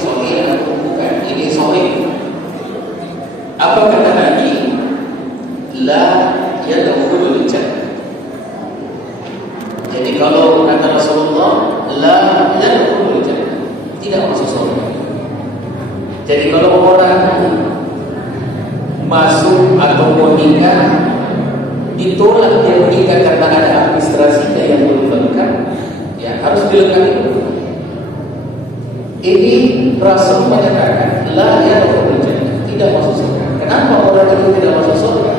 sohih atau bukan? Ini sohih. Apa kata Nabi? La yadkhulul jannah. Jadi kalau kata Rasulullah, la yadkhulul jannah, tidak masuk surga. Jadi kalau orang masuk atau mau nikah, ditolak dia menikah karena ada administrasinya yang belum lengkap, ya harus dilengkapi. Ini Rasul menyatakan la yadkhulul jannah, tidak masuk surga. Kenapa orang itu tidak masuk surga?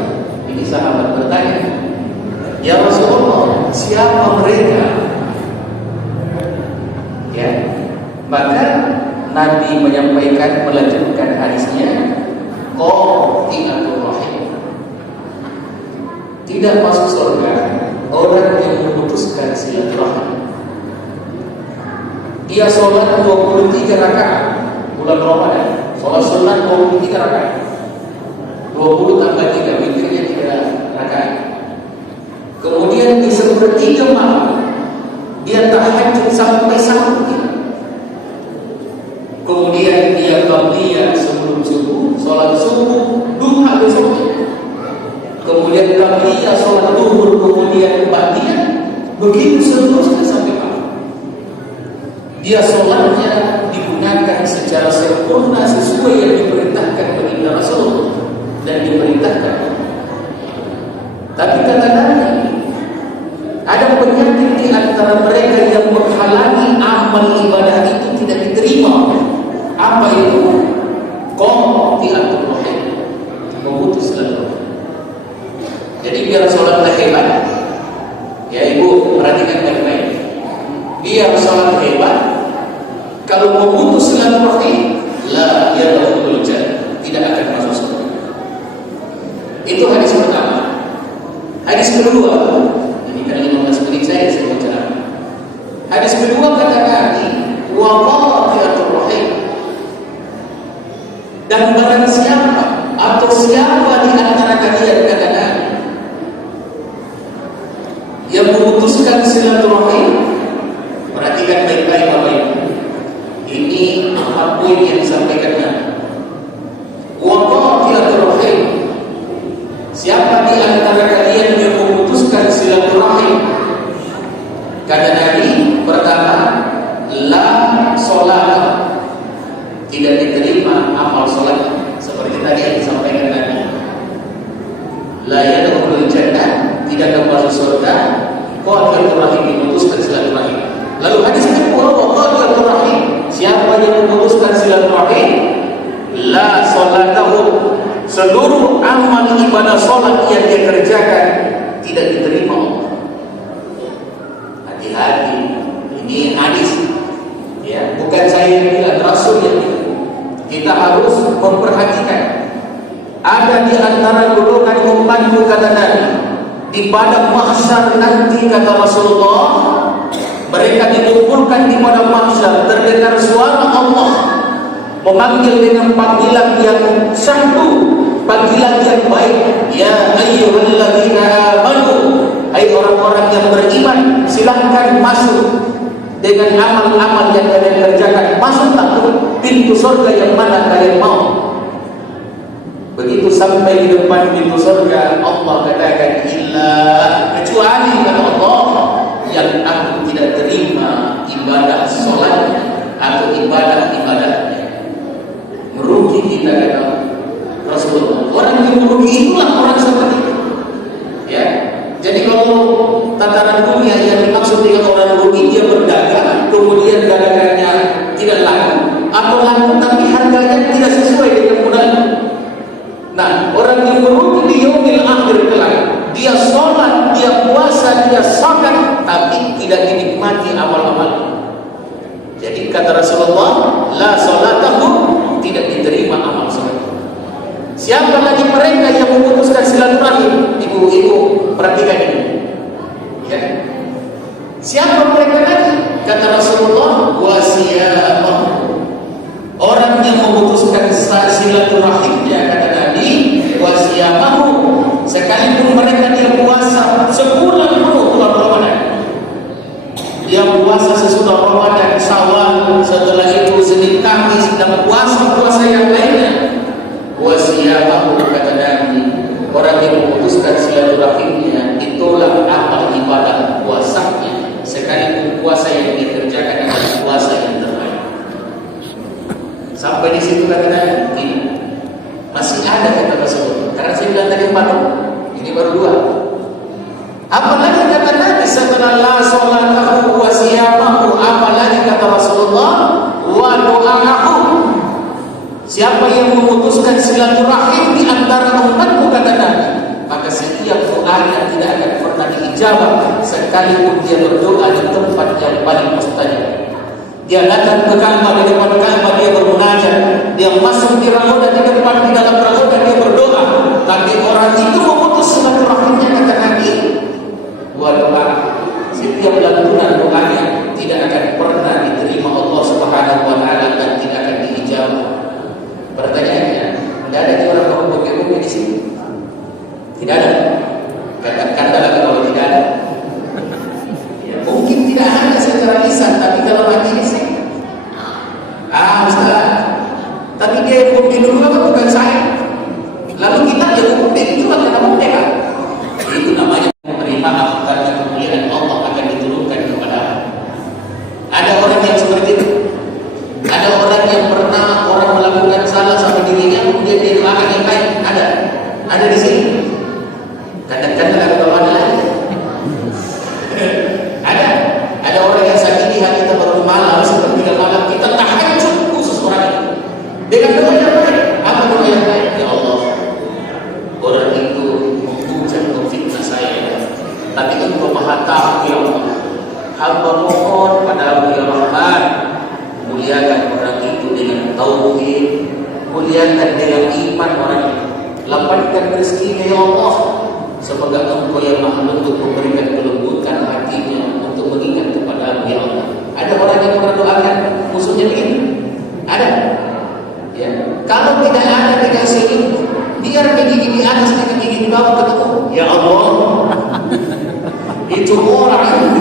Ini sahabat bertanya, ya Rasulullah, siapa mereka? Ya, maka Nabi menyampaikan, melanjutkan hadisnya, qati'atur rahim. Tidak masuk surga orang yang memutuskan silaturahim. Dia sholat 23 rakaat bulan Ramadan, sholat sunat 23 rakaat, 20 tambah 3, witirnya 3 rakaat. Kemudian di sepertiga malam dia tahajud sampai sahur. Kemudian dia qabliyah sebelum subuh, sholat subuh, duha besoknya. Kemudian qabliyah sholat duhur, kemudian ba'diyah, begitu seterusnya sampai malam. Dia sholatnya digunakan secara sempurna sesuai yang diperintahkan oleh Rasul dan diperintahkan. Tapi kata Nabi, ada penyakit di antara mereka yang menghalangi amal ibadah itu tidak diterima. Apa itu? Qati'atur rahim, memutus silaturahim. Jadi biar sholatnya hebat, ya ibu perhatikan baik-baik. Biar sholat hebat, kalau memutus silaturahim, la yadkhulul jannah, tidak akan masuk surga. Itu hadis pertama. Hadis kedua, ini kan 15 menit saya baca. Hadis kedua kata Nabi, wa qati'atur rahim. Dan barang siapa atau siapa di antara kalian, kata Nabi, yang memutuskan silaturahim, perhatikan baik-baik Bapak Ibu. Ini apa poin yang disampaikan Nabi. Wa qati'atur rahim. Siapa di antara kalian yang memutuskan silaturahim? Kata Nabi, pertama, la sholat, tidak diterima amal sholat. Seperti tadi yang disampaikan Nabi, la yadkhulul jannah, tidak akan masuk surga. Qati'atur rahim, memutuskan silaturahim. Lalu hadis kedua, qati'atur rahim, siapa yang memutuskan silaturahim, la sholatahu, seluruh amal ibadah sholat yang dia kerjakan tidak diterima Allah. Hati-hati, ini hadis, ya, bukan saya yang bilang, Rasul yang bilang. Kita harus memperhatikan. Ada di antara golongan umatku, kata Nabi, di padang mahsyar nanti, kata Rasulullah, mereka dikumpulkan di padang mahsyar, terdengar suara Allah memanggil dengan panggilan yang syahdu, panggilan yang baik. Ya ayyuhalladzina amanu, hai orang-orang yang beriman, silahkan masuk dengan amal-amal yang kalian kerjakan. Masuklah ke pintu surga yang mana kalian mau. Begitu sampai di depan pintu surga, Allah katakan, illa, kecuali kata Allah, yang aku tidak terima ibadah sholatnya atau ibadah-ibadahnya. Merugi kita, kata Rasulullah. Orang yang merugi itulah orang seperti itu, ya. Jadi kalau tataran dunia yang dimaksud dengan orang merugi, dia berdagang, kemudian dagangannya tidak laku, atau laku tapi harganya tidak sesuai dengan modalnya. Nah, orang yang merugi di yaumil akhir kelak, dia sholat, dia puasa, dia zakat, tapi tidak dinikmati amal-amal. Jadi kata Rasulullah, la sholatahu, tidak diterima amal sholat. Siapa lagi mereka yang memutuskan silaturahim? Ibu-ibu perhatikan ini, ya. Siapa mereka lagi? Kata Rasulullah, wasiyamah, orang yang memutuskan silaturahimnya, kata Nabi, wasiyamahu, sekalipun mereka dia puasa sebulan penuh bulan Ramadan, dia puasa sesudah Ramadan, Syawal, setelah itu Muslim kami sedang puasa yang lainnya. Wasiyamahu, kata Nabi, orang yang memutuskan silaturahimnya itulah amal ibadah puasanya, sekalipun puasa yang dikerjakan adalah puasa yang terbaik. Sampai di situ kata Nabi, tidak. Masih ada kata Rasulullah. Karena saya bilang tadi 4, ini baru 2. Apalagi kata Nabi setelah la sholatahu wa siyamahu, apalagi kata Rasulullah, wa do'ahu. Siapa yang memutuskan silaturahim di antara umatku, kata Nabi, maka setiap doanya tidak akan pernah diijabah sekalipun dia berdoa di tempat yang paling mustajab. Dia datang ke Ka'bah, di depan Ka'bah dia bermunajat, dia masuk di rahoda, di depan di dalam rahoda dia berdoa, tapi orang itu memutus silaturahimnya, kata Nabi, wa doa, setiap lantunan doanya tidak akan pernah diterima Allah Subhanahu wa taala dan tidak akan diijabah. Pertanyaannya, tidak ada orang kamu bukti di sini? Tidak ada. Katakanlah kalau tidak ada. Ya, mungkin tidak ada secara lisan, tapi dalam hati ini sih. Ustaz. Tapi dia yang bukti dulu kan bukan saya. Lalu kita yang bukti juga kena bukti kan? Itu namanya menerima karena kemuliaan Allah akan diturunkan kepada. Ada orang yang seperti itu. Ada orang yang pernah orang melakukan salah sama dirinya, kemudian dia doakan yang baik. Ada di sini. Kadang-kadang ada kawan lain. Ada orang yang sakiti hati kita baru malam, seperti malam kita tahajud khusus orang itu. Dengan doa yang baik. Apa doa yang baik? Ya Allah, orang itu menghujat memfitnah saya, tapi Engkau Maha Tahu ya Allah. Hamba mohon pada Ya Rahman, muliakan orang itu dengan tauhid, muliakan dengan iman orang itu, lapangkan rezekinya ya Allah. Semoga Engkau yang Maha untuk memberikan kelembutan hatinya untuk mengingat kepada ya Allah. Ada orang yang berdoakan musuhnya begitu? Ada? Ya. Kalau tidak ada dikasih itu, biar gigi di atas dengan gigi di bawah ketemu. Ya Allah, itu orang